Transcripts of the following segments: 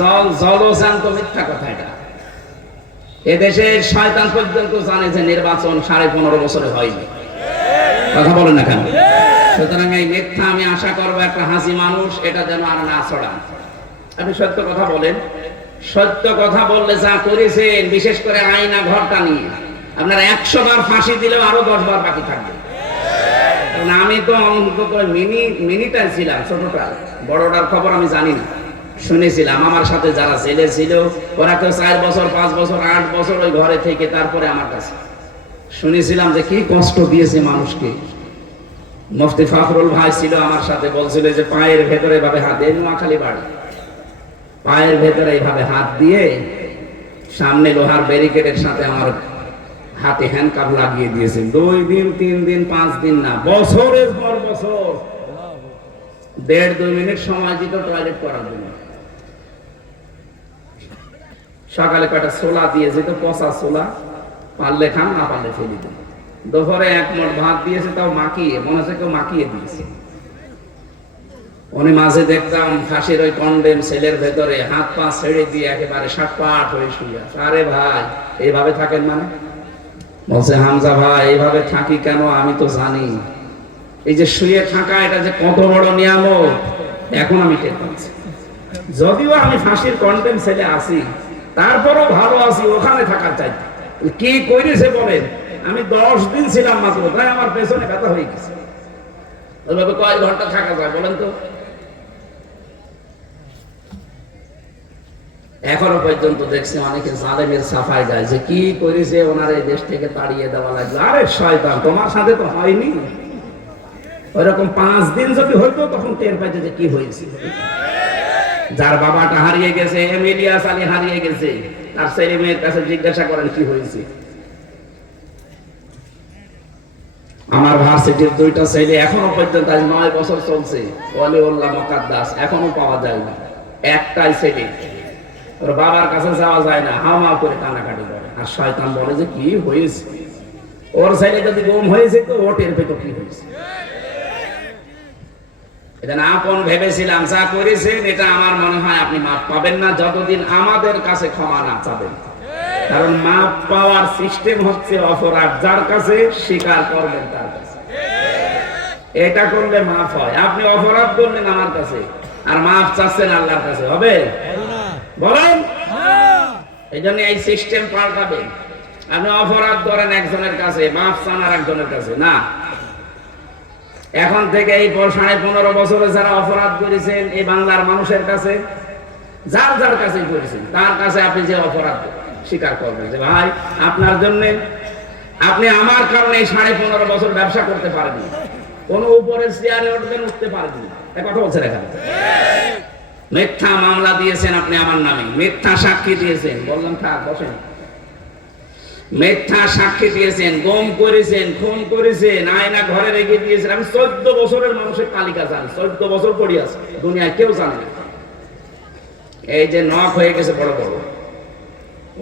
জলজান্ত মিথ্যা কথা এটা। এদেশের শয়তান পর্যন্ত জানে যে নির্বাচন 15.5 বছরে হয়নি। কথা বলেন না কেন? সুতরাং এই মিথ্যা আমি আশা করবো একটা হাসি মানুষ এটা যেন আর না ছড়ান। আপনি সত্য কথা বলেন, সত্য কথা বললে যা করেছেন, বিশেষ করে আয়না ঘরটা নিয়ে আপনার 100 বার ফাঁসি দিলেও আরো 10 বার বাকি থাকবে। কারণ আমি তো অন্তত মিনিটাই ছিলাম, ছোটটা, বড়টার খবর আমি জানি না, শুনেছিলাম। আমার সাথে যারা জেলে ছিল ওরা কেউ 4 বছর 5 বছর 8 বছর ওই ঘরে থেকে তারপরে আমার কাছে শুনেছিলাম যে কি কষ্ট দিয়েছে মানুষকে। মুফতি ফখরুল ভাই ছিল আমার সাথে, বলছিল যে পায়ের ভেতরে এভাবে হাত দিয়ে, নোয়াখালী বাড়ি, পায়ের ভেতরে এইভাবে হাত দিয়ে সামনে লোহার ব্যারিকেডের সাথে আমার হাতে হ্যান্ডকাপ লাগিয়ে দিয়েছে। 2 দিন 3 দিন 5 দিন না, বছরের পর বছর 1.5-2 মিনিট সময় দিত টয়লেট করার জন্য। সকালে কয়টা ছোলা দিয়ে যেত, পচা ছোলা, পারলে খান না পারলে ফেলে দিত। দুপুরে 1 মুঠ ভাত দিয়েছে, তাও মাখিয়ে, মনে হচ্ছে কেউ মাখিয়ে দিয়েছে। উনি মাঝে দেখতাম ফাঁসির ওই কন্ডেম সেলের ভেতরে হাত পা ছেড়ে দিয়ে একেবারে সাটপাট হয়ে শুয়ে আছে। আরে ভাই এইভাবে থাকেন মানে? বলছে হামজা ভাই এইভাবে থাকি কেন আমি তো জানি, এই যে শুয়ে থাকা এটা যে কত বড় নিয়ামত এখন আমি টের পাচ্ছি। যদিও আমি ফাঁসির কন্ডেম সেলে আছি, তারপরও ভালো আছি ওখানে থাকার চাইতে। কি করেছে বলেন? আমি 10 দিন ছিলাম মাত্র, তাই আমার পেছনে ব্যথা হয়ে গেছে। ওইভাবে কয় ঘন্টা থাকা যায় বলেন তো? এখনো পর্যন্ত দেখছি অনেকে জালেমের সাফাই গায় যে কি করেছে ওনার এই দেশ থেকে তাড়িয়ে দেওয়া লাগলো। আরে শয়তান, তোমার সাথে তো হয়নি। ওইরকম 5 দিন যদি হইতো তখন টের পাইতে যে কি হয়েছে। যার বাবাটা হারিয়ে গেছে, এমিলিয়াস আলী হারিয়ে গেছে, তার ছেলে মেয়ের কাছে জিজ্ঞাসা করেন কি হয়েছে। আমার ভার্সিটির 2টা ছেলে এখনো পর্যন্ত, আজ 9 বছর চলছে, ওয়ালিউল্লাহ মুকাদ্দাস, এখনো পাওয়া যায় না। একটাই ছেলে, ওর বাবার কাছে যাওয়া যায় না, হাওয়া করে কান্নাকাটি করে। আর শয়তান বলে যে কি হয়েছে। ওর ছেলে যদি গুম হয়েছে তো ও টের পেত কি হয়েছে। এটা না আপন ভেবেছিলাম, যা করেছেন এটা আমার মনে হয় আপনি মাপ পাবেন না যতদিন আমাদের কাছে ক্ষমা না চাবেন। কারণ মাপ পাওয়ার সিস্টেম হচ্ছে অপরাধ যার কাছে, স্বীকার করবেন তার কাছে। এটা করলে মাফ হয়। আপনি অপরাধ করলেন আমার কাছে আর মাফ চাচ্ছেন আল্লাহর কাছে, হবে? বলেন। এই জন্য এই সিস্টেম পাল্টাবেন। আপনি অপরাধ করেন একজনের কাছে, মাফ চান আর একজনের কাছে না। এখন থেকে এই 15.5 বছরে যারা অপরাধ করেছেন এই বাংলার মানুষের কাছে, যার যার কাছে করেছেন তার কাছে আপনি যে অপরাধ স্বীকার করবেন যে ভাই আপনার জন্য, আপনি আমার কারণে এই 15.5 বছর ব্যবসা করতে পারেননি, কোন উপরের চেয়ারে উঠবেন, উঠতে পারেননি। এই কথা বলছেন এখানে। মিথ্যা মামলা দিয়েছেন আপনি আমার নামে, মিথ্যা সাক্ষী দিয়েছেন, বললাম থাক বসেন। মিথ্যা সাক্ষী দিয়েছেন, গুম করেছেন, খুন করেছেন, আয়না ঘরে রেখে দিয়েছেন। আমি 14 বছরের মানুষের তালিকা জানি, 14 বছর পড়ি আছে, দুনিয়ায় কেউ জানে না। এই যে নখ হয়ে গেছে বড় বড়,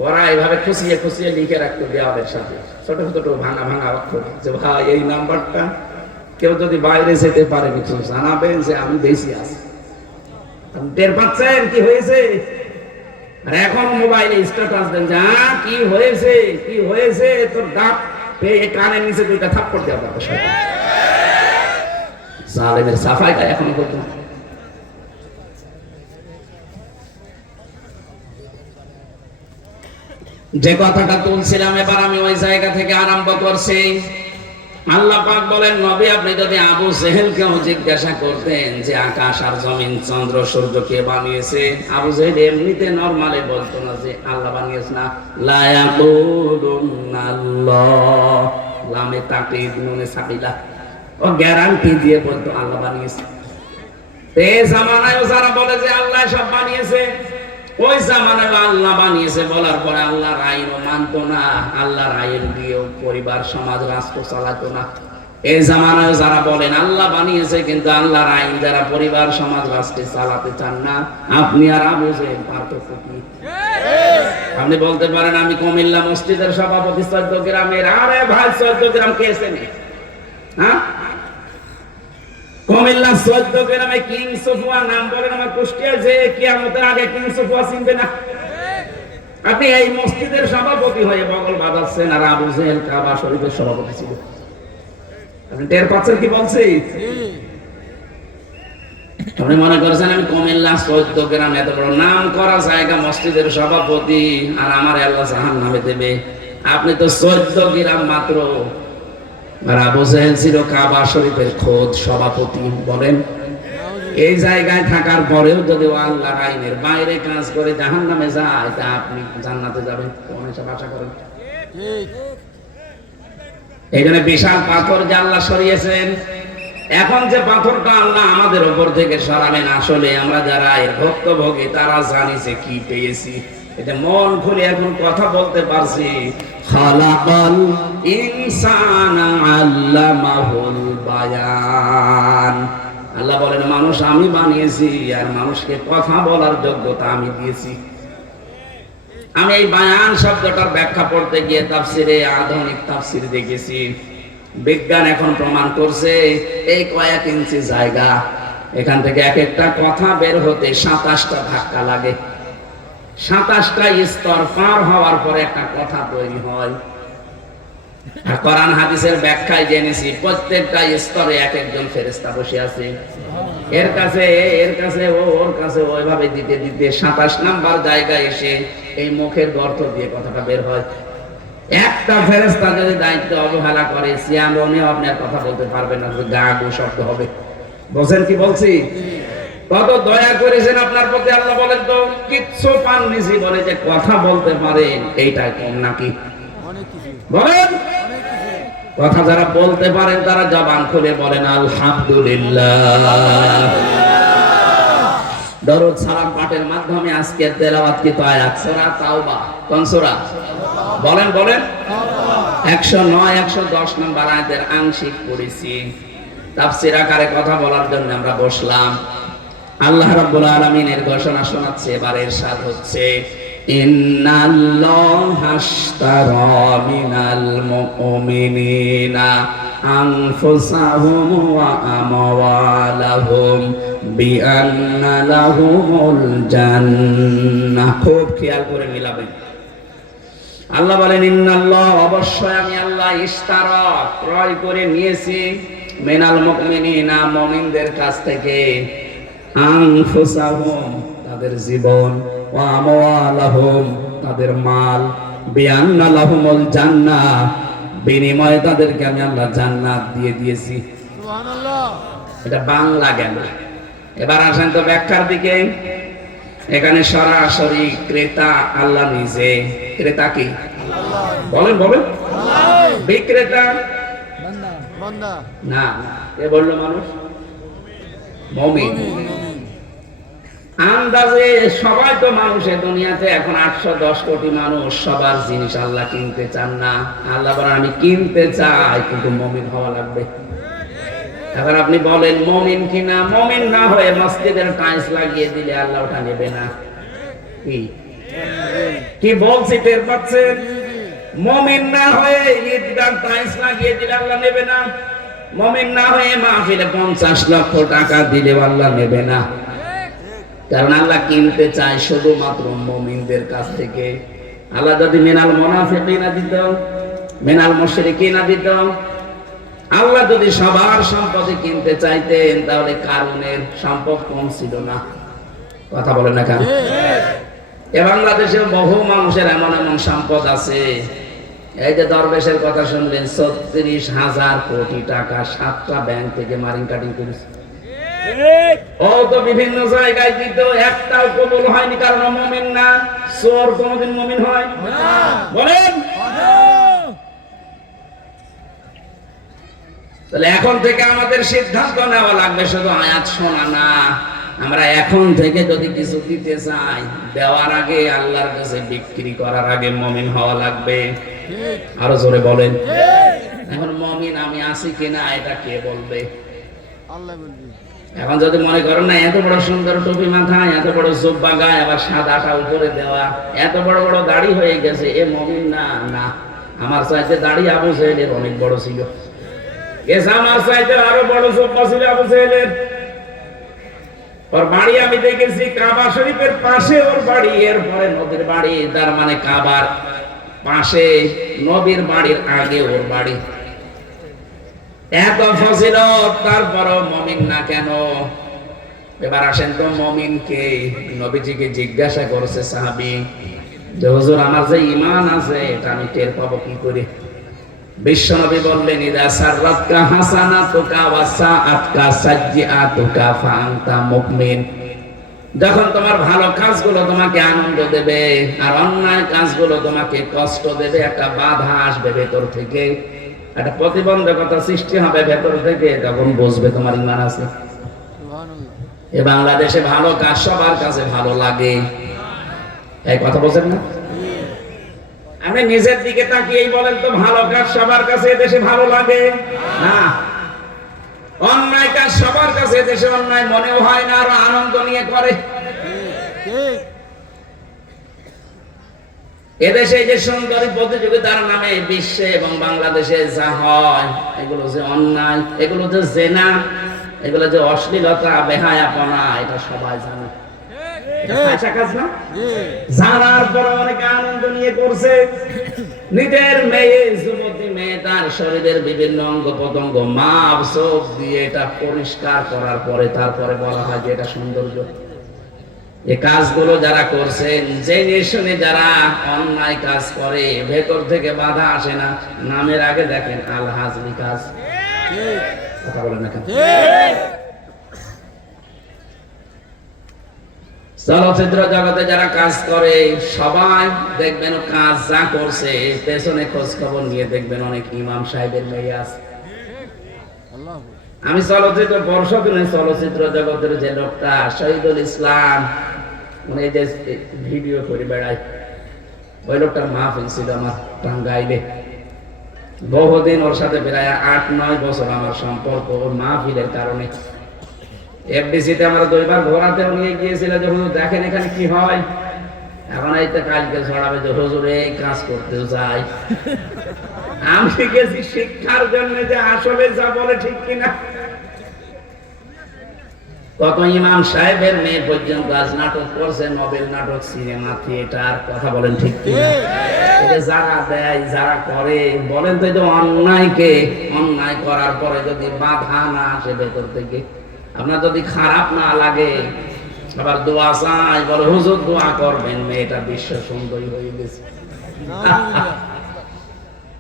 ওরা এইভাবে খুশিয়ে খুশিয়ে লিখে রাখতো দেওয়ালের সাথে, ছোট ছোট ভাঙা ভাঙা অক্ষর, যে ভাই এই নাম্বারটা কেউ যদি বাইরে যেতে পারে কিছু জানাবেন যে আমি বেশি আছি। টের পাচ্ছেন কি হয়েছে? আর এখন মোবাইলে স্ট্যাটাস দেন যে কি হয়েছে, কি হয়েছে, তোর দাঁত পেয়ে কানের নিচে 2টা থাপ্পড় দেওয়া হবে। জালেমের সাফাইটা এখনো পর্যন্ত। যে কথাটা তুলছিলাম এবার আমি ওই জায়গা থেকে আরম্ভ করছি। আল্লাহ পাক বলেন, নবী আপনি যদি আবু জেহেলকেও জিজ্ঞাসা করতেন যে আকাশ আর জমিন চন্দ্র সূর্য কে বানিয়েছে, আবু জেহেল এমনিতে নরমালি বলতো না যে আল্লাহ বানিয়েছে না, লা ইয়াকুলুনাল্লাহ, লামে তাকিদ নুনে সাকিলা, ও গ্যারান্টি দিয়ে বলতো আল্লাহ বানিয়েছে। এই জামানায় যারা বলে যে আল্লাহ সব বানিয়েছে, ওই জামানায় আল্লাহ বানিয়েছে বলার পরে আল্লাহর আইনও মানতো না, আল্লাহর আইন দিয়েও পরিবার সমাজ রাষ্ট্র চালাতো না। এই জামানায় যারা বলেন আল্লাহ বানিয়েছে কিন্তু আল্লাহর আইন যারা পরিবার সমাজ রাষ্ট্রে চালাতে চান না, আপনি আর আবু জেহেল পার্থক্য কি? আপনি বলতে পারেন আমি কুমিল্লা মসজিদের সভাপতি 14 গ্রামের, আরে ভাই 14 গ্রাম কে চেনে? হ্যাঁ, কুমিল্লা 14 গ্রামে কিং সফুয়া নাম বলেন, আমার কুষ্টিয়া যে কিয়ামতের আগে কিং সফুয়া চিনবে না। আপনি এই মসজিদের সভাপতি হয়ে বগল বাজাচ্ছেন, আর আবু জেহেল কাবা শরীফের সভাপতি ছিল। আপনি টের পাচ্ছেন কি বলছি? আপনি মনে করেছেন আমি কুমিল্লা 14 গ্রাম এত বড় নাম করা জায়গা মসজিদের সভাপতি, আর আমার আল্লাহ জাহান্নামে দেবে? আপনি তো 14 গ্রাম মাত্র, আর আবু জেহেল ছিল কাবা শরীফের খোদ সভাপতি। বলেন, এই জায়গায় থাকার পরেও যদি আল্লাহর আইনের বাইরে কাজ করে জাহান্নামে যায়, তা আপনি জান্নাতে যাবেন কোন হিসাব আশা করেন? এই জন্য বিশাল পাথর যে আল্লাহ সরিয়েছেন, এখন যে পাথরটা আল্লাহ আমাদের উপর থেকে সরাবেন, আসলে আমরা যারা এর ভুক্তভোগী তারা জানি যে কি পেয়েছি। এটা মন খুলে এখন কথা বলতে পারছি। খালাকাল ইনসানা আল্লামাহুল বায়ান। আল্লাহ বলেন মানুষ আমি বানিয়েছি, আর মানুষকে কথা বলার যোগ্যতা আমি দিয়েছি। আমি এই বায়ান শব্দটার ব্যাখ্যা পড়তে গিয়ে তাফসিরে আধুনিক তাফসির দেখেছি, বিজ্ঞান এখন প্রমাণ করছে এই কয়েক ইঞ্চি জায়গা, এখান থেকে এক একটা কথা বের হতে 27টা ধাক্কা লাগে। 27টা স্তর পার হওয়ার পরে একটা কথা তৈরি হয়। আর কোরআন হাদিসের ব্যাখ্যায় জেনেছি প্রত্যেকটা স্তরে এক একজন ফেরেশতা বসে আছে, এর কাছে ওর কাছে ওইভাবে দিতে দিতে 27 নাম্বার জায়গায় এসে এই মুখের গর্ত দিয়ে কথাটা বের হয়। একটা ফেরেশতা যদি দায়িত্ব অবহেলা করে, সিয়ামনে আপনার কথা বলতে পারবে না, গা গু শব্দ হবে। বুঝেন কি বলছি? কত দয়া করেছেন আপনার প্রতি আল্লাহ, বলেন তো কিচ্ছু পাননি জীবনে যে কথা বলতে পারেন, এইটাই কম নাকি? বলেন, কথা যারা বলতে পারেন তারা জবান খুলে বলেন আলহামদুলিল্লাহ। দরুদ সালাম পাঠের মাধ্যমে আজকে তেলাওয়াতকৃত আয়াত সূরা তাওবা, কোন সূরা? বলেন 109 110 নম্বর আয়াতের আংশিক পড়েছি। তাফসীর আকারে কথা বলার জন্য আমরা বসলাম। আল্লাহ রাব্বুল আলামিনের ঘোষণা শোনাচ্ছে, এবার ইরশাদ হচ্ছে ইন্নাল্লাহা আশতারা মিনাল মুমিনিনা আনফুসাহুম ওয়া আমওয়ালাহুম বিআন্না লাহুমুল জান্নাহ। খুব খেয়াল করে মিলাবেন। আল্লাহ বলেন ইন্নাল্লাহ, অবশ্যই আমি আল্লাহ, ইশতারা ক্রয় করে নিয়েছি, মিনাল মুমিনিনা মুমিনদের কাছ থেকে, আনফুসাহুম তাদের জীবন, ওয়া আমওয়ালাহুম তাদের মাল, বিআন্না লাহুমুল জান্নাহ বিনিময়ে তাদেরকে আমি আল্লাহ জান্নাত দিয়ে দিয়েছি। সুবহানাল্লাহ। এটা বাংলা গেল। এবার আসেন তো ব্যাখ্যার দিকে। এখানে সরাসরি ক্রেতা আল্লাহ নিজে। ক্রেতা কি? বলেন বিক্রেতা না, এ বললো মানুষ মুমিন। আন্দাজে সবাই তো মানুষের দুনিয়াতে এখন 810 কোটি মানুষ, সবার জিনিস আল্লাহ কিনতে চান না। আল্লাহ বলেন আমি কিনতে চাই, কিন্তু মুমিন হওয়া লাগবে। এবার আপনি বলেন মুমিন কিনা? মুমিন না হয়ে মসজিদের টাইলস লাগিয়ে দিলে আল্লাহ ওটা নেবে না। কি বলছি টের পাচ্ছেন? মুমিন না হয়ে ঈদগাহ টাইলস লাগিয়ে দিলে আল্লাহ নেবে না। মুমিন না হয়ে মাহফিলে 50 লক্ষ টাকা দিলে আল্লাহ নেবে না। কারণ আল্লাহ কিনতে চায় শুধুমাত্র মুমিনদের কাছ থেকে। আল্লাহ যদি মিনাল মুনাফিকিনা দিত, মিনাল মুশরিকিনা দিত, আল্লাহ যদি সবার সম্পত্তি কিনতে চাইতেন, তাহলে কারণের সম্পদ কম ছিল না। কথা বলেন না কেন? এ বাংলাদেশে বহু মানুষের এমন এমন সম্পদ আছে, এই যে দরবেশের কথা শুনলেন, 36,000 কোটি টাকা 7টা ব্যাংক থেকে মারিং কাটিং করেছে। ও তো বিভিন্ন জায়গায় দিত, একটাও কবুল হয়নি, কারণ মুমিন না। চোর কোনদিন মুমিন হয়? বলেন। তাহলে এখন থেকে আমাদের সিদ্ধান্ত নেওয়া লাগবে, শুধু আয়াত শোনা না। আমরা এখন থেকে যদি কিছু দিতে চাই, দেওয়ার আগে আল্লাহর কাছে বিক্রি করার আগে মুমিন হওয়া লাগবে। আরো জোরে বলেন। এখন মুমিন আমি আছি কিনা এটা কে বলবে? আল্লাহ বলবে। এখন যদি মনে করেন না, এত বড় সুন্দর টুপি মাথায়, এত বড় জুব্বা গায়ে, আবার সাদাটা উপরে দেওয়া, এত বড় বড় দাড়ি হয়ে গেছে, এ মুমিন না। না, আমার চাইতে দাড়ি আবু জাহেলের অনেক বড় ছিল। এসা আমার চাইতে আরো বড় সভ্য ছিল আবু জেহেলের। ওর বাড়ি আমি দেখেছি কাবা শরীফের পাশে ওর বাড়ি, এরপরে নবীর বাড়ি, তার মানে কাবার পাশে নবীর বাড়ির আগে ওর বাড়ি। এত ফজিলত, তারপরও মুমিন না কেন? এবার আসেন তো মুমিন কে? নবীজিকে জিজ্ঞাসা করছে সাহাবী যে হুজুর আমার যে ঈমান আছে এটা আমি টের পাবো কি করে? বিশ্বনবী বললেন ইদা সাররাতকা হাসানাতুকা ওয়া সাআতকা সাজ্জিআতুকা ফাআনতা মুমিন। যখন তোমার ভালো কাজগুলো তোমাকে আনন্দ দেবে আর অন্যায় কাজগুলো তোমাকে কষ্ট দেবে, একটা বাধা আসবে ভেতর থেকে, একটা প্রতিবন্ধকতা সৃষ্টি হবে ভেতর থেকে, তখন বুঝবে তোমার ঈমান আছে। এ বাংলাদেশে ভালো কাজ সবার কাছে ভালো লাগে, এই কথা বলছেন না? আপনি নিজের দিকে তাকিয়েই বলেন তো, ভালো কাজ সবার কাছে দেশে ভালো লাগে না? অন্যায় কাজ সবার কাছে দেশে অন্যায় মনেও হয় না, আর আনন্দ নিয়ে করে। এদেশে এই যে সুন্দরী প্রতিযোগিতার নামে বিশ্বে এবং বাংলাদেশে যা হয়, এগুলো যে অন্যায়, এগুলো যে জেনা, এগুলো যে অশ্লীলতা, বেহায়াপনা, এটা সবাই জানে। জানার পর অনেকে আনন্দ নিয়ে করছে। নিজের মেয়ে, যুবতী মেয়ে, তার শরীরের বিভিন্ন অঙ্গ প্রত্যঙ্গ মাপ চোখ দিয়ে এটা পরিষ্কার করার পরে তারপরে বলা হয় যে এটা সৌন্দর্য। এই কাজগুলো যারা করছেন, জেনে শুনে যারা অন্যায় কাজ করে, ভেতর থেকে বাধা আসে না। নামের আগে দেখেন আল হাজমি কাজ, কথা বলেন না কেন? চলচ্চিত্র জগতে যারা কাজ করে সবাই দেখবেন কাজ যা করছে পেছনে খোঁজ খবর নিয়ে দেখবেন অনেক ইমাম সাহেবের মেয়ে আছে। আমি চলচ্চিত্র পর্ষদের চলচ্চিত্র জগতের যে লোকটা শহীদুল ইসলাম, উনি যে ভিডিও করে বেড়ায়, ওই লোকটার মাহফিল ছিল আমার টাঙ্গাইলে। বহুদিন ওর সাথে প্রায় 8-9 বছর আমার সম্পর্ক, ওর মাহফিলের কারণে। এফডিসিতে আমরা 2বার ঘোরাতে নিয়ে গিয়েছিল যে হুজুর দেখেন এখানে কি হয়। এখন এই তো কালকে ছড়াবে যে হুজুর এই কাজ করতেও যাই। আমি গেছি শিক্ষার জন্য, যে আসলে যা বলে ঠিক কিনা। কত ইমাম সাহেবের মেয়ে পর্যন্ত আজ নাটক করছে, নোবেল নাটক, সিনেমা, থিয়েটার, কথা বলেন ঠিক কিনা? এটা যারা দেয়, যারা করে, বলেন তো, এই যে অন্যায়কে অন্যায় করার পরে যদি বাধা না আসে ভেতর থেকে, আপনার যদি খারাপ না লাগে, আবার দোয়া চাই, বলে হুজুর দোয়া করবেন মেয়েটা বিশ্ব সুন্দরী হয়ে গেছে।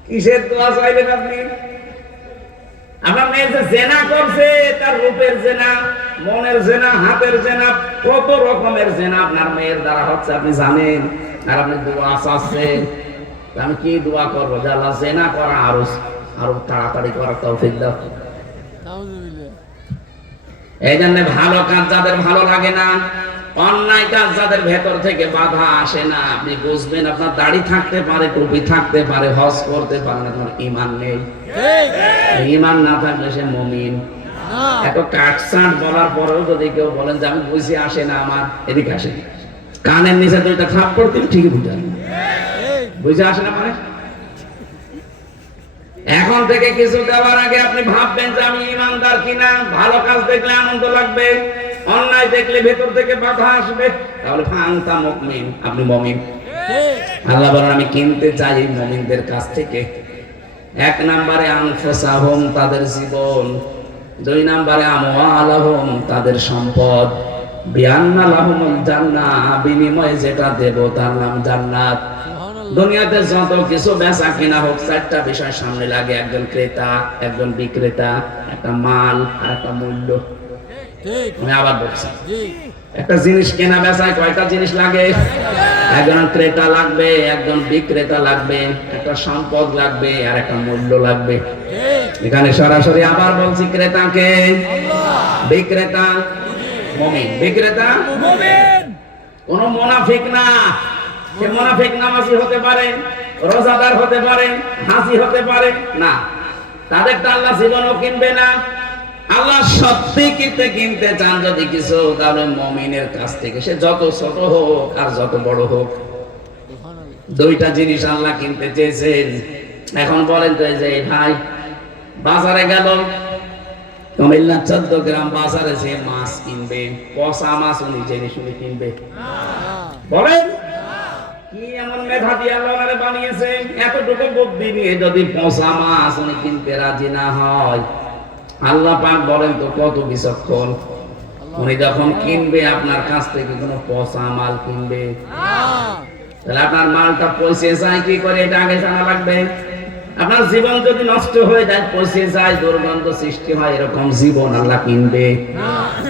কিসের দোয়া চাইলেন আপনি? আপনার মেয়ে যে জেনা করছে, তার রূপের জেনা, মনের জেনা, হাতের জেনা, কত রকমের জেনা আপনার মেয়ের দ্বারা হচ্ছে আপনি জানেন, আর আপনি দোয়া চাচ্ছেন। আমি কি দোয়া করবো? যে আল্লাহ জেনা করা আরো তাড়াতাড়ি করার তৌফিক দাও। এই জন্য ভালো কাজ যাদের ভালো লাগে না, অন্যায় কাজ যাদের ভেতর থেকে বাধা আসে না, আপনি বুঝবেন আপনার দাড়ি থাকতে পারে, টুপি থাকতে পারে, হজ করতে পারে, আপনার ঈমান নেই। ঈমান না থাকলে সে মুমিন। এত কাটছাট বলার পরেও যদি কেউ বলেন যে আমি বুঝি আসে না আমার, এদিকে আসে, কানের নিচে 2টা থাপ্পড় দিলে ঠিকই বুঝান, বুঝে আসে না মানে। এখন থেকে কিছু দেওয়ার আগে আপনি ভাববেন যে আমি ইমানদার কিনা। ভালো কাজ দেখলে আনন্দ লাগবে, অন্যায় দেখলে ভেতর থেকে বাধা আসবে, তাহলে ফান্তা মুমিন, আপনি মুমিন। আল্লাহ বলেন আমি কিনতে চাই এই মুমিনদের কাছ থেকে 1 নম্বরে আনফুসাহুম, তাদের জীবন, 2 নম্বরে আমওয়ালাহুম, তাদের সম্পদ, বিআন্না লাহুমুল জান্নাহ, বিনিময়ে যেটা দেব তার নাম জান্নাত। দুনিয়াতে যত কিছু বেচা কিনা হোক, 4টা বিষয় সামনে লাগে, একজন ক্রেতা, একজন বিক্রেতা, একটা মাল আর একটা মূল্য। আমি আবার বলছি, একটা জিনিস কেনা বেচায় কয়টা জিনিস লাগে? একজন ক্রেতা লাগবে, একজন বিক্রেতা লাগবে, একটা সম্পদ লাগবে আর একটা মূল্য লাগবে। এখানে সরাসরি আবার বলছি, ক্রেতাকে, বিক্রেতা মুমিন, বিক্রেতা মুমিন, কোন মুনাফিক না। সে মুনাফিক নামাজি হতে পারে, রোজাদার হতে পারে, হাসি হতে পারে না, তাদেরটা আল্লাহ জীবনও কিনবে না। আল্লাহ সত্যি কিনতে চান যদি কিছু, তাহলে মুমিনের কাছ থেকে, সে যত ছোট হোক আর যত বড় হোক। 2টা জিনিস আল্লাহ কিনতে চেয়েছেন। এখন বলেন তো, যে ভাই বাজারে গেল, কুমিল্লা 14 গ্রাম বাজারে যে মাছ কিনবে, পচা মাছ উনি জেনে শুনে কিনবে? বলেন কি এমন মেধা দিয়ে আল্লাহ ওনারে বানিয়েছে? এতটুকু বুদ্ধি নিয়ে যদি পচা মাছ উনি কিনতে রাজি না হয়, আল্লাহ পাক বলেন তো কত বিচক্ষণ। উনি যখন কিনবে আপনার কাছ থেকে কোনো পচা মাল কিনবে, তাহলে আপনার মালটা পচে যায় কি করে এটা আগে জানা লাগবে। আপনার জীবন যদি নষ্ট হয়ে যায়, পচে যায়, দুর্গন্ধ সৃষ্টি হয়, এরকম জীবন আল্লাহ কিনবে?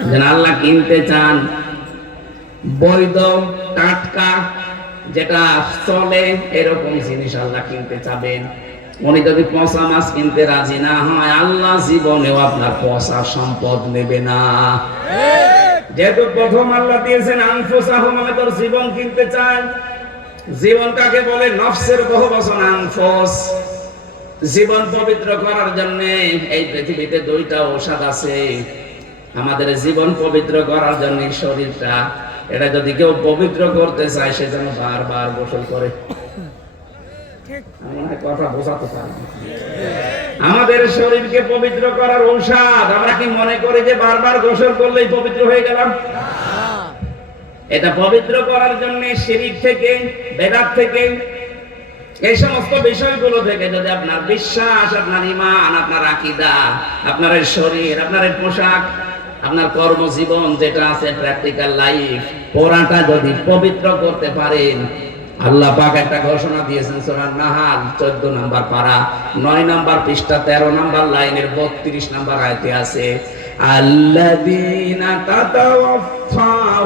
যেন আল্লাহ কিনতে চান বৈধ টাটকা যেটা চলে এরকম জিনিস আল্লাহ কিনতে চাবেন। উনি যদি পচা মাছ কিনতে রাজি না হয়, আল্লাহ জীবনেও আপনার পচা সম্পদ নেবে না। যেহেতু প্রথম আল্লাহ দিয়েছেন আনফুসাহুম, মানে তোর জীবন কিনতে চান। জীবন কাকে বলে? নফসের বহুবচন আনফুস। জীবন পবিত্র করার জন্য এই পৃথিবীতে দুইটা ঔষধ আছে। আমাদের জীবন পবিত্র করার জন্য শরীরটা, এটা যদি কেউ পবিত্র করতে চায় সে যেন বারবার গোসল করে। কথা বোঝাতে পারি? আমাদের শরীরকে পবিত্র করার ঔষধ আমরা কি মনে করি যে বারবার গোসল করলেই পবিত্র হয়ে গেলাম? এটা পবিত্র করার জন্য শিরক থেকে, বেদাত থেকে, এই সমস্ত বিষয়গুলো থেকে যদি আপনার বিশ্বাস, আপনার ঈমান, আপনার আকীদা, আপনার শরীর, আপনার পোশাক, আপনার কর্মজীবন যেটা আছে প্র্যাকটিক্যাল লাইফ, পুরাটা যদি পবিত্র করতে পারেন, আল্লাহ পাক একটা ঘোষণা দিয়েছেন সূরা নাহাল 14 নম্বর পারা 9 নম্বর পৃষ্ঠা 13 নম্বর লাইনের 32 নম্বর আয়াতে আছে, আল্লাযীনা তাতাওয়াফাহুমুল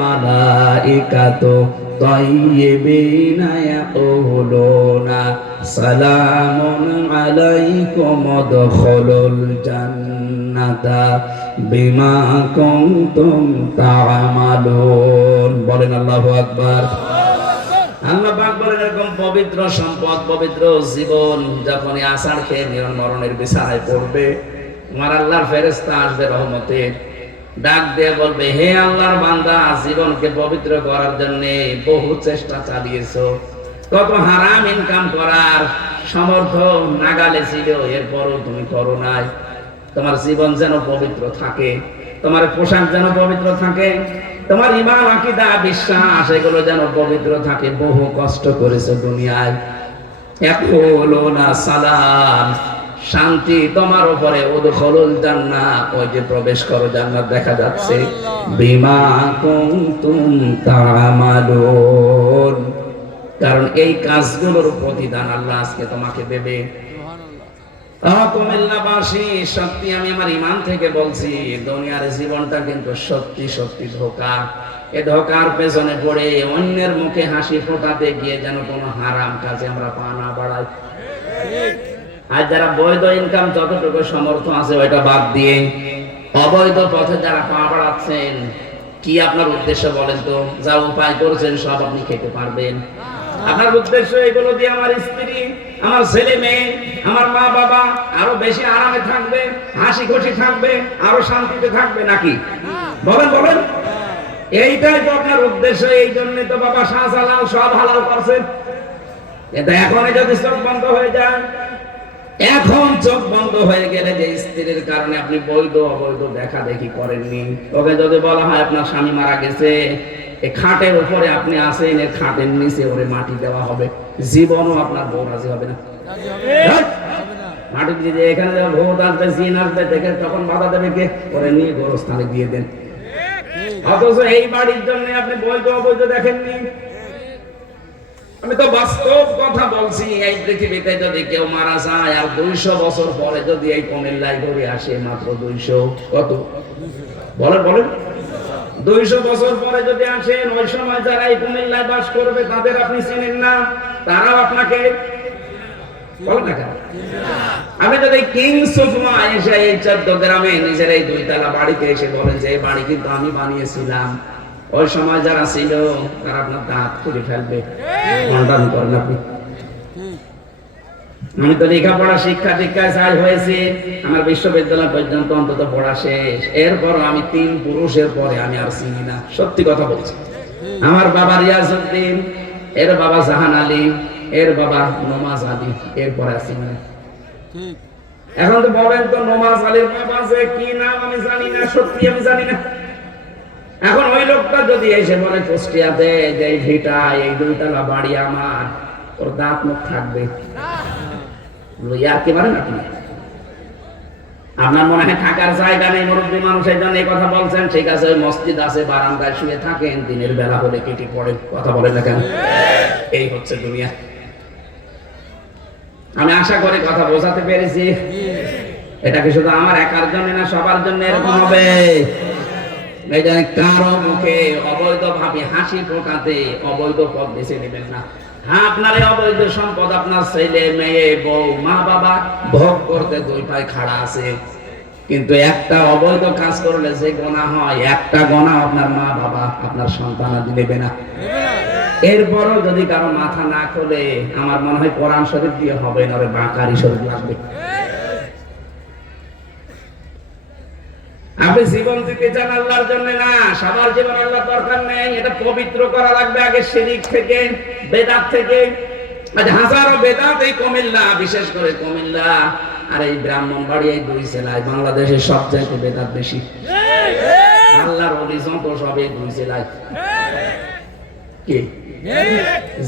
মালাইকাতু তাইয়্যিবিনা ইয়াকুলুনা সালামুন আলাইকুম উদখুলুল জান্নাতা বিমা কুনতুম তা'মালুন। বলেন আল্লাহু আকবার। আল্লাহ পাক বলেন এরকম পবিত্র সম্পদ, পবিত্র জীবন যখনই আছাড় খেয়ে মরণের বিছানায় পড়বে, আমার আল্লাহর ফেরেশতা আসবে রহমতের, ডাক দিয়ে বলবে, হে আল্লাহর বান্দা, জীবনকে পবিত্র করার জন্য বহু চেষ্টা চালিয়েছো, কত হারাম ইনকাম করার সমর্থ নাগালে ছিল, এরপরও তুমি করো নাই। তোমার জীবন যেন পবিত্র থাকে, তোমার পোশাক যেন পবিত্র থাকে, তোমার ঈমান, আকীদা, বিশ্বাস এগুলো যেন পবিত্র থাকে। বহু কষ্ট করেছো দুনিয়ায়। ইয়াকুলুনা সালাম, শান্তি তোমার উপরে, উদখুলুল জান্নাহ, ওই যে প্রবেশ করো জান্নাত দেখা যাচ্ছে, বিমা কুনতুম তা'মালুন, কারণ এই কাজগুলোর প্রতিদান আল্লাহ আজকে তোমাকে দেবে। কুমিল্লাবাসী, সত্যি আমি আমার ঈমান থেকে বলছি, দুনিয়ার জীবনটা কিন্তু সত্যি সত্যি ধোঁকা। এই ধোঁকার পেছনে পড়ে অন্যের মুখে হাসি ফোটাতে গিয়ে যেন কোনো হারাম কাজে আমরা পা না বাড়াই। আর যারা বৈধ ইনকাম যতটুকু সমর্থ আছে ওইটা বাদ দিয়ে অবৈধ পথে যারা পা বাড়াচ্ছেন, কি আপনার উদ্দেশ্য বলেন তো? যা উপায় করেছেন সব আপনি খেতে পারবেন? আপনার উদ্দেশ্য এগুলো দিয়ে আমার স্ত্রী, আমার ছেলে মেয়ে, আমার মা বাবা আরো বেশি আরামে থাকবে, হাসি খুশি থাকবে, আরো শান্তিতে থাকবে নাকি? বলেন বলেন, এইটাই তো আপনার উদ্দেশ্য। এই জন্য তো বাবা শাহজালাল সব হালাল করছেন। এটা এখনই যদি চোখ বন্ধ হয়ে যায়, এখন চোখ বন্ধ হয়ে গেলে যে স্ত্রীর কারণে আপনি বৈধ অবৈধ দেখা দেখি করেননি, তবে যদি বলা হয় আপনার স্বামী মারা গেছে, এই খাটের উপরে আপনি আছেন, এর খাটের নিচে ওরে মাটি দেওয়া হবে, জীবনও আপনার বউ রাজি হবে না। মাটি দিয়ে এখানে ভূত আসবে, জিন আসবে, দেখে তখন বাধা দেবে কে? ওরে নিয়ে গোরস্থানে দিয়ে দেন। অথচ এই বাড়ির জন্য আপনি বৈধ অবৈধ দেখেননি। আমি তো বাস্তব কথা বলছি। এই পৃথিবীতে যদি কেউ মারা যায় আর 200 বছর পরে যদি এই কুমিল্লায় ঘুরে আসে, মাত্র 200, কত বলেন বলেন, 200 বছর পরে যদি আসেন, ওই সময় যারা এই কুমিল্লায় বাস করবে তাদের আপনি চেনেন না, তারাও আপনাকে বলেন না কেন? আপনি যদি কিং সুফমা এসে এই 14 গ্রামে নিজের এই 2 তলা বাড়িতে এসে বলেন যে এই বাড়ি কিন্তু আমি বানিয়েছিলাম, ওই সময় যারা ছিল তারা আপনার দাঁত খুলে ফেলবে। মনটানি করেন আপনি? আমি তো লেখাপড়া শিক্ষা দীক্ষায় চাই হয়েছি, আমার বিশ্ববিদ্যালয় পর্যন্ত অন্তত পড়া শেষ, এরপর আমি 3 পুরুষের পরে আমি আর চিনি না। সত্যি কথা বলছি। আমার বাবা রিয়াজউদ্দিন, এর বাবা জাহান আলী, এর বাবা নমাজ আলী, এরপরে আছি না। এখন তো বলেন তো নমাজ আলীর বাবা যে কি নাম আমি জানি না, সত্যি আমি জানি না। এখন ওই লোকটা যদি এসে বলে কুষ্টিয়াতে যে ভিটা এই 2 তলা বাড়ি আমার, ওর দাঁত মুখ থাকবে কি পারেন আপনি? আপনার মনে হয় থাকার জায়গা নেই, মুরব্বী মানুষ এই জন্য এই কথা বলছেন। ঠিক আছে, ওই মসজিদ আছে, বারান্দায় শুয়ে থাকেন, দিনের বেলা হলে কেটে পড়ে, কথা বলেন না কেন? এই হচ্ছে দুনিয়া। আমি আশা করি কথা বোঝাতে পেরেছি। এটা কি শুধু আমার একার জন্য না, সবার জন্য এরকম হবে? এই জন্য কারো মুখে অবৈধ ভাবে হাসি ফোটাতে অবৈধ পথ বেছে নেবেন না। হ্যাঁ, আপনার এই অবৈধ সম্পদ আপনার ছেলে মেয়ে বউ মা বাবা ভোগ করতে 2 পায়ে খাড়া আছে, কিন্তু একটা অবৈধ কাজ করলে যে গুনাহ হয়, একটা গুনাহ আপনার মা বাবা আপনার সন্তান নেবে না। এরপরও যদি কারো মাথা না খোলে, আমার মনে হয় কোরআন শরীফ দিয়ে হবে না, ওরে বাকারি শরীফ লাগবে। আপনি জীবন দিতে চান আল্লাহর জন্য না, সবার জীবন আল্লাহ দরকার নেই। এটা পবিত্র করা লাগবে আগে শিরক থেকে, বেদাত থেকে। আজ হাজারো বেদাত এই কুমিল্লা, বিশেষ করে কুমিল্লা আর এই ব্রাহ্মণবাড়ি, এই 2 জেলায় বাংলাদেশের সবচেয়ে বেদাত বেশি। আল্লাহর ওলি যত সব এই 2 জেলায়। কি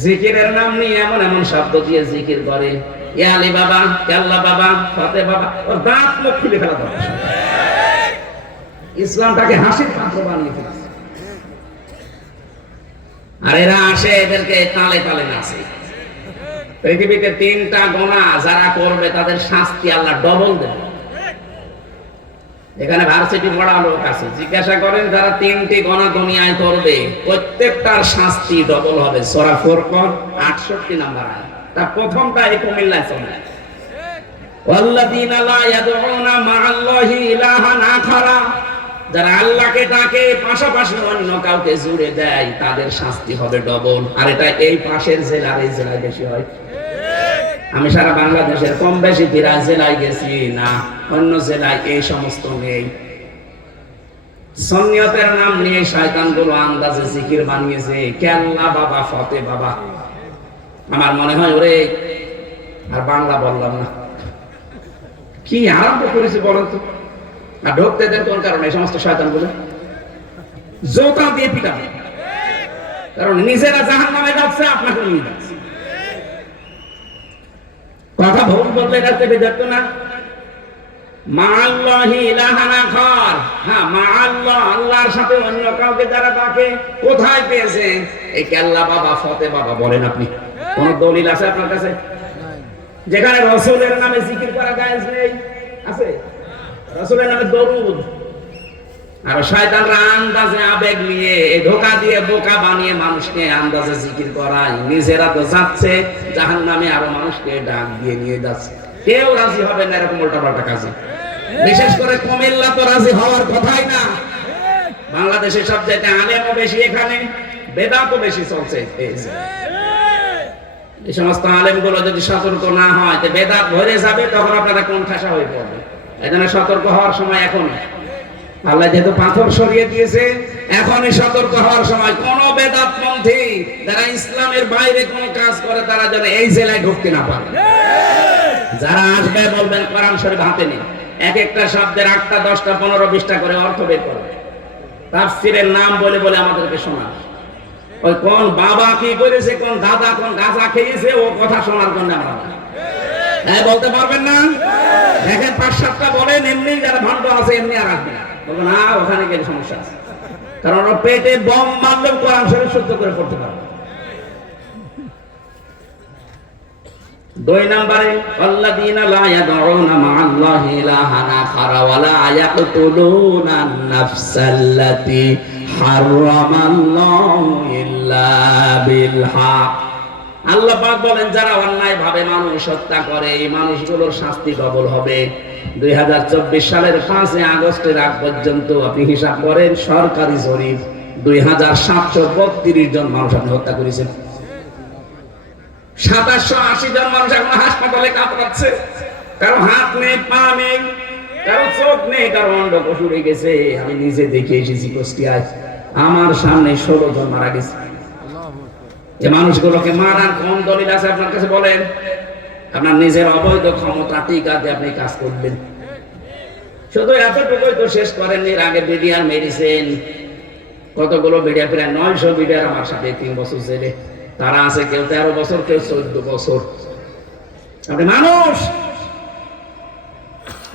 জিকিরের নাম নিয়ে এমন এমন শব্দ দিয়ে জিকির করে, ইয়া আলী বাবা, আল্লাহ বাবা, ফতে বাবা, ওর দাঁত মুখ খুলে ফেলা দরকার। ইসলামটাকে হাসির পাত্র বানিয়ে ফেলেছে। আর এরা আসে, এদেরকে তালে তালে নাচে। পৃথিবীতে 3টা গুনাহ যারা করবে তাদের শাস্তি আল্লাহ ডবল দেবে। এখানে ভার্সিটি পড়া লোক আছে, জিজ্ঞাসা করেন যারা 3টি গুনাহ দুনিয়ায় করবে প্রত্যেকটার শাস্তি ডবল হবে। সূরা ফুরকান 68 নম্বর আয়াত। তার প্রথমটা এই কুমিল্লায় চলে। ওয়াল্লাযীনা লা ইয়াদউনা মা'আল্লাহি ইলাহান আখারা, যারা আল্লাহকে ডাকে পাশাপাশি অন্য কাউকে জুড়ে দেয় তাদের শাস্তি হবে ডবল। আর এটা এই পাশের জেলার এই জেলায় বেশি হয়। আমি সারা বাংলাদেশের কম বেশি প্রায় জেলায় গেছি, না অন্য জেলায় এই সমস্ত নেই। সুন্নিয়তের নাম নিয়ে শয়তানগুলো আন্দাজে জিকির বানিয়েছে, কেল্লা বাবা, ফতে বাবা। আমার মনে হয় ওরে আর বাংলা বললাম না, কি আরম্ভ করেছে বলেন তো। আর ঢুকতে দেন কোন কারণে? এই সমস্ত শয়তানগুলো জোতা দিয়ে পিটাবে, কারণ নিজেরা জাহান্নামে যাচ্ছে, আপনাকে নিয়ে যাচ্ছে। কথা ভুল বললে যাচ্ছে বেজাত না। মা'আল্লাহি ইলাহান আখার, হ্যাঁ মা'আল্লাহ, আল্লাহর সাথে অন্য কাউকে যারা ডাকে, কোথায় পেয়েছে? এই কেল্লা বাবা, ফতে বাবা বলেন আপনি? কোন দলিল আছে আপনার কাছে যেখানে রাসূলের নামে জিকির করা জায়েজ নেই? আছে? রাসূলের নামে দরুদ। আর শয়তানরা আন্দাজে আবেগ নিয়ে ধোঁকা দিয়ে বোকা বানিয়ে মানুষকে আন্দাজে জিকির করায়, নিজেরা তো যাচ্ছে জাহান্নামে, আরো মানুষকে ডাক দিয়ে নিয়ে যাচ্ছে। কেউ রাজি হবে না এরকম উল্টাপাল্টা কাজে। বিশেষ করে কুমিল্লা তো রাজি হওয়ার কথাই না। বাংলাদেশের সবচেয়ে আলেমও বেশি, এখানে বেদাতও বেশি চলছে। এই সমস্ত আলেমগুলো যদি সতর্ক না হয়, তো বেদাত ভরে যাবে, তখন আপনারা কোন ঠাসা হয়ে পড়বে। এই জন্য সতর্ক হওয়ার সময় এখন। আল্লাহ যেহেতু পাথর সরিয়ে দিয়েছে, এখনই সতর্ক হওয়ার সময়। কোন বেদাতপন্থী যারা ইসলামের বাইরে কোন কাজ করে তারা যেন এই জেলায় ঢুকতে না পারে। যারা আসবে বলবেন কোরআন শরীফ হাতে নিন, এক একটা শব্দের 8টা 10টা 15 20টা করে অর্থ বের করবে, তাফসীরের নাম বলে বলে আমাদেরকে শোনায়। ওই কোন বাবা কি করেছে, কোন দাদা কোন গাঁজা খেয়েছে, ও কথা শোনার জন্য আমরা হ্যাঁ বলতে পারবেন না। দেখেন 5-7টা বলেন, এমনি যারা ভণ্ড আছে এমনি আর আসবে না, বলবো না ওখানে গেলে সমস্যা আছে। কারণ ওর পেটে বম মারলেও কোরআন শরীফ শুদ্ধ করে পড়তে পারবে। 2 নম্বরে আল্লাযীনা লা ইয়াদউনা মা'আল্লাহি ইলাহান আখারা ওয়া লা ইয়াকতুলুনা আন-নাফসাল্লাতী হারামাল্লাহু ইল্লা বিল হক। আল্লাহ পাক বলেন যারা অন্যায় ভাবে মানুষ হত্যা করে, এই মানুষগুলোর শাস্তি ডবল হবে। 2024 সালের 5 আগস্টের আগ পর্যন্ত আপনি হিসাব করেন, সরকারি জরিপ 2732 জন মানুষ আপনি হত্যা করেছেন। 2780 জন মানুষ এখন হাসপাতালে কাতরাচ্ছে। কারো হাত নেই, পা নেই, কারো চোখ নেই, কারো অন্ডকোষ উড়ে গেছে। আমি নিজে দেখে এসেছি কুষ্টিয়ায়, আমার সামনে 16 জন মারা গেছে। যে মানুষগুলোকে মারার কোন দলিল আছে আপনার কাছে বলেন? আপনার নিজের অবৈধ ক্ষমতা টিকা দিয়ে আপনি কাজ করবেন। শুধু এতটুকুই তো শেষ করেননি, এর আগে বিডিআর মেডিসিন কতগুলো বিডিআর, প্রায় 900 বিডিআর আমার সাথে 3 বছর জেলে। তারা আছে কেউ 13 বছর, কেউ 14 বছর। আপনি মানুষ,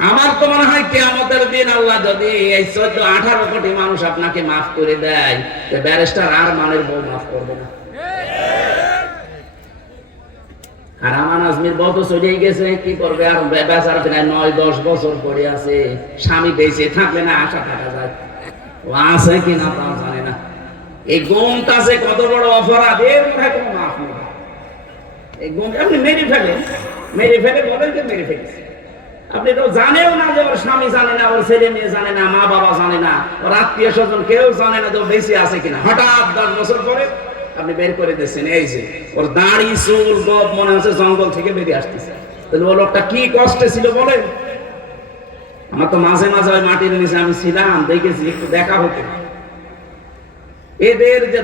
আমার তো মনে হয় কিয়ামতের দিন আল্লাহ যদি এই 14-18 কোটি মানুষ আপনাকে মাফ করে দেয়, তো ব্যারিস্টার আর মানের বউ মাফ করবে না। আর আমান আজমির বউ তো চলেই গেছে, কি করবে আর? বেচারা প্রায় 9-10 বছর পড়ে আছে। স্বামী বেঁচে থাকলে না আশা থাকা যায়, ও আছে কিনা তাও জানে না। এই গুমটা যে কত বড় অপরাধ, এর মনে কোনো মাফ নেই। এই গুম আপনি মেরে ফেলে বলেন যে মেরে ফেলেছে। আপনি তো জানেও না যে ওর স্বামী জানে না, ওর ছেলে মেয়ে জানে না, মা বাবা জানে না, ওর আত্মীয় স্বজন কেউ জানে না যে ও বেঁচে আছে কিনা। হঠাৎ 10 বছর পরে আপনি বের করে দিচ্ছেন, এই যে ওর দাড়ি চুল গব মনে হচ্ছে জঙ্গল থেকে বেরিয়ে আসতেছে। তাহলে ও লোকটা কি কষ্টে ছিল বলেন? আমার তো মাঝে মাঝে ওই মাটির নিচে আমি ছিলাম, দেখেছি, একটু দেখা হতো এদের যে